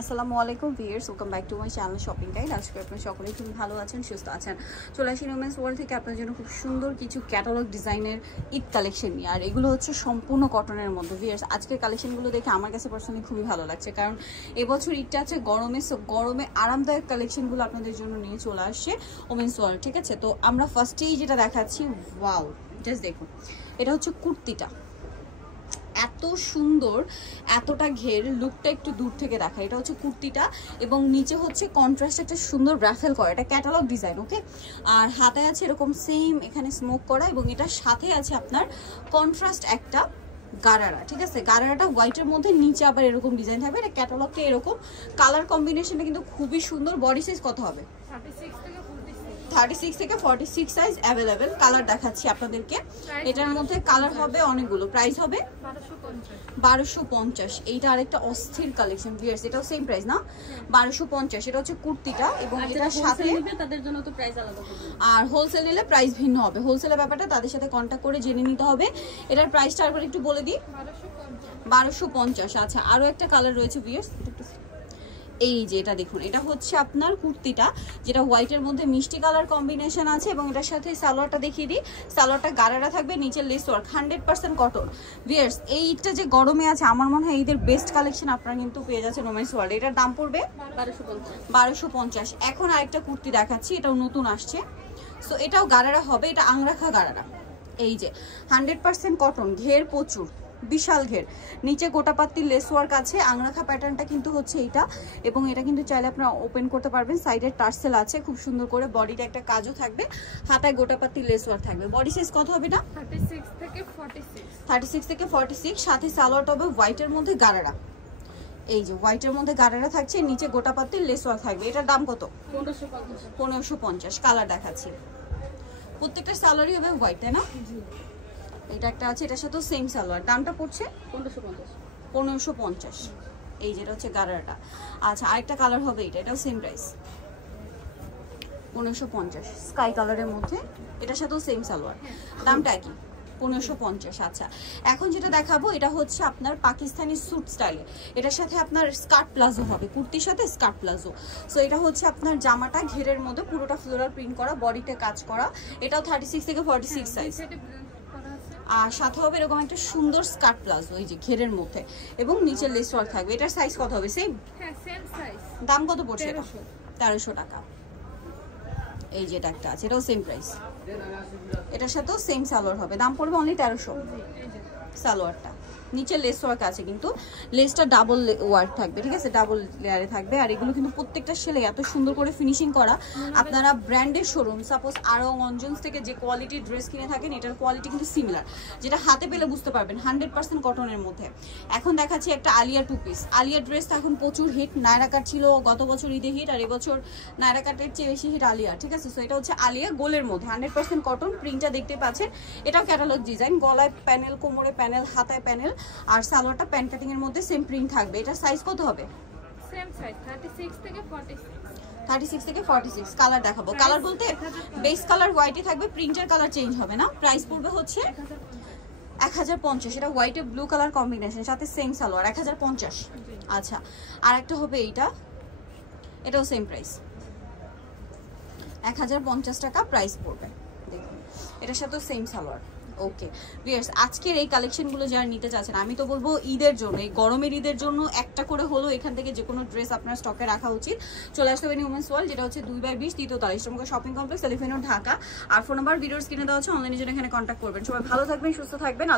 আসসালামু আলাইকুম viewers, welcome back to my channel shopping guide. আজকে আপনারা সকলেই খুব ভালো আছেন, সুস্থ আছেন। চলে আসি ওমেন্স ওয়ার্ল্ড থেকে আপনার জন্য খুব সুন্দর কিছু ক্যাটালগ ডিজাইনের ঈদ কালেকশন নিয়ে। আর এগুলো হচ্ছে সম্পূর্ণ কটনের মধ্যে। ভিউয়ার্স, আজকের কালেকশনগুলো দেখে আমার কাছে পার্সোনালি খুবই ভালো লাগছে, কারণ এবছর ঈদটা আছে গরমে, সো গরমে আরামদায়ক কালেকশনগুলো আপনাদের জন্য নিয়ে চলে আসছে ওমেন্স ওয়ার্ল্ড। ঠিক আছে, তো আমরা ফার্স্টেই যেটা দেখাচ্ছি, ওয়াও, জাস্ট দেখুন, এটা হচ্ছে কুর্তিটা। এত সুন্দর, এতটা ঘের, লুকটা একটু দূর থেকে দেখা। এটা হচ্ছে কুর্তিটা এবং নিচে হচ্ছে কন্ট্রাস্ট একটা সুন্দর রাফেল করা, এটা ক্যাটালগ ডিজাইন। ওকে, আর হাতে আছে এরকম সেম এখানে স্মোক করা এবং এটার সাথে আছে আপনার কন্ট্রাস্ট একটা গারারা। ঠিক আছে, গারারাটা হোয়াইটের মধ্যে, নিচে আবার এরকম ডিজাইন থাকবে। এটা ক্যাটালগটা এরকম, কালার কম্বিনেশনটা কিন্তু খুবই সুন্দর। বডি সাইজ কত হবে? 36 থেকে 46 সাইজ অ্যাভেলেবেল। কালার দেখাচ্ছি আপনাদেরকে, এটার মধ্যে কালার হবে অনেকগুলো। প্রাইস হবে 1250। এইটা আরেকটা অস্থির কালেকশন ভিউয়ার্স, এটাও সেম প্রাইস না? 1250। এটা হচ্ছে কুর্তিটা এবং এটার সাথে তাদের জন্য তো প্রাইস আলাদা হবে, আর হোলসেল নিলে প্রাইস ভিন্ন হবে। হোলসেলের ব্যাপারটা তাদের সাথে কন্ট্যাক্ট করে জেনে নিতে হবে। এটার প্রাইসটা আরেকবার একটু বলে দিই, 1250। আচ্ছা, আরও একটা কালার রয়েছে ভিউয়ার্স, এই যে এটা দেখুন, এটা হচ্ছে আপনার কুর্তিটা, যেটা হোয়াইটের মধ্যে মিষ্টি কালার কম্বিনেশন আছে এবং এটার সাথে সালোয়ারটা দেখিয়ে দিই। সালোয়ারটা গারারা থাকবে, নিচের লেস ওয়ার্ক, 100% কটন। ভিউয়ার্স, এই ঈদটা যে গরমে আছে, আমার মনে হয় ঈদের বেস্ট কালেকশন আপনারা কিন্তু পেয়ে যাচ্ছেন ওমেন্স ওয়ার্ল্ড। এটার দাম পড়বে 1250। এখন আরেকটা কুর্তি দেখাচ্ছি, এটাও নতুন আসছে, সো এটাও গারারা হবে। এটা আংরাখা গারারা, এই যে 100% কটন, ঘের প্রচুর, বিশাল ঘের, নিচে গোটাপাত্তির লেস ওয়ার্ক আছে। আংরাখা প্যাটার্নটা কিন্তু হচ্ছে এইটা এবং এটা কিন্তু চাইলে আপনারা ওপেন করতে পারবেন। সাইডে টার্সেল আছে খুব সুন্দর করে, বডিতে একটা কাজও থাকবে, হাতায় গোটাপাত্তির লেস ওয়ার্ক থাকবে। বডি সাইজ কত হবে? না 36 থেকে 46। সাথে সালোয়ারটা হবে হোয়াইটের মধ্যে গারারা, এই যে হোয়াইটের মধ্যে গারারা থাকছে, নিচে গোটাপাত্তির লেস ওয়ার্ক থাকবে। এটার দাম কত? 1550। কালার দেখাচ্ছি, প্রত্যেকটা সালোয়ারই হবে হোয়াইট, তাই না? এটা একটা আছে, এটার সাথেও সেম সালোয়ার। দামটা পড়ছে 1550। এই যেটা হচ্ছে গারারাটা। আচ্ছা, আরেকটা কালার হবে এটা, এটাও সেম প্রাইস 1550, স্কাই কালারের মধ্যে, এটার সাথেও সেম সালোয়ার, দামটা একই 1550। আচ্ছা, এখন যেটা দেখাবো এটা হচ্ছে আপনার পাকিস্তানি স্যুট স্টাইলে, এটার সাথে আপনার স্কার্ট প্লাজো হবে, কুর্তির সাথে স্কার্ট প্লাজো। সো এটা হচ্ছে আপনার জামাটা ঘেরের মধ্যে পুরোটা ফ্লোরাল প্রিন্ট করা, বডিতে কাজ করা। এটাও 36 থেকে 46 সাইজ, আর সাথে হবে এরকম একটা সুন্দর স্কার্ট প্লাজো, এই যে ঘেরের মধ্যে, এবং নিচের লেস ওয়ার্ক থাকবে। এটার সাইজ কত হবে? Same size. দাম কত পড়ছে? 1300 টাকা। এই যে এটা একটা আছে, এটাও সেম প্রাইস, এটার সাথেও সেম সালোয়ার হবে, দাম পড়বে অনলি 1300। সালোয়ারটা নিচে লেস ওয়ার্ক আছে, কিন্তু লেসটা ডাবল ওয়ার্ক থাকবে, ঠিক আছে, ডাবল লেয়ারে থাকবে। আর এগুলো কিন্তু প্রত্যেকটা সেলাই এত সুন্দর করে ফিনিশিং করা। আপনারা ব্র্যান্ডের শোরুম, সাপোজ আরও অঞ্জনস থেকে যে কোয়ালিটির ড্রেস কিনে থাকেন, এটার কোয়ালিটি কিন্তু সিমিলার, যেটা হাতে পেলে বুঝতে পারবেন 100% কটনের মধ্যে। এখন দেখাচ্ছি একটা আলিয়া টু পিস। আলিয়া ড্রেসটা এখন প্রচুর হিট, নায়রা কাট ছিল গত বছর ঈদে হিট, আর এবছর নায়রা কাটের চেয়ে বেশি হিট আলিয়া। ঠিক আছে, সো এটা হচ্ছে আলিয়া গোলের মধ্যে, 100% কটন। প্রিন্টটা দেখতে পাচ্ছেন, এটাও ক্যাটালগ ডিজাইন, গলায় প্যানেল, কোমরে প্যানেল, হাতায় প্যানেল, আর সালোয়ারটা প্যান্ট কাটিং এর মধ্যে সেম প্রিন্ট থাকবে। এটার সাইজ কত হবে? সেম সাইজ, 36 থেকে 46। 36 থেকে 46। কালার দেখাবো, কালার বলতে বেস কালার হোয়াইটই থাকবে, প্রিন্টের কালার চেঞ্জ হবে না। প্রাইস পড়বে হচ্ছে 1050। এটা হোয়াইট এ ব্লু কালার কম্বিনেশন, সাথে সেম সালোয়ার, 1050। আচ্ছা, আর একটা হবে এইটা, এটাও সেম প্রাইস, 1050 টাকা প্রাইস পড়বে। দেখুন, এটার সাথেও সেম সালোয়ার। ওকে ভিউয়ার্স, আজকের এই কালেকশনগুলো যারা নিতে চাচ্ছেন, আমি তো বলবো ঈদের জন্য, এই গরমের ঈদের জন্য একটা করে হলো এখান থেকে যে কোনো ড্রেস আপনার স্টকে রাখা উচিত। চলে আসতে হবে ওমেন্স ওয়ার্ল্ড, যেটা হচ্ছে 2/20 তৃতীয়তলা ইস্টমকা শপিং কমপ্লেক্স, এলিফ্যান্ট রোড, ঢাকা। আর ফোন নাম্বার ভিডিওস কিনে দেওয়া হচ্ছে, অনলাইনে জন্য এখানে কন্ট্যাক্ট করবেন। সবাই ভালো থাকবেন, সুস্থ থাকবেন।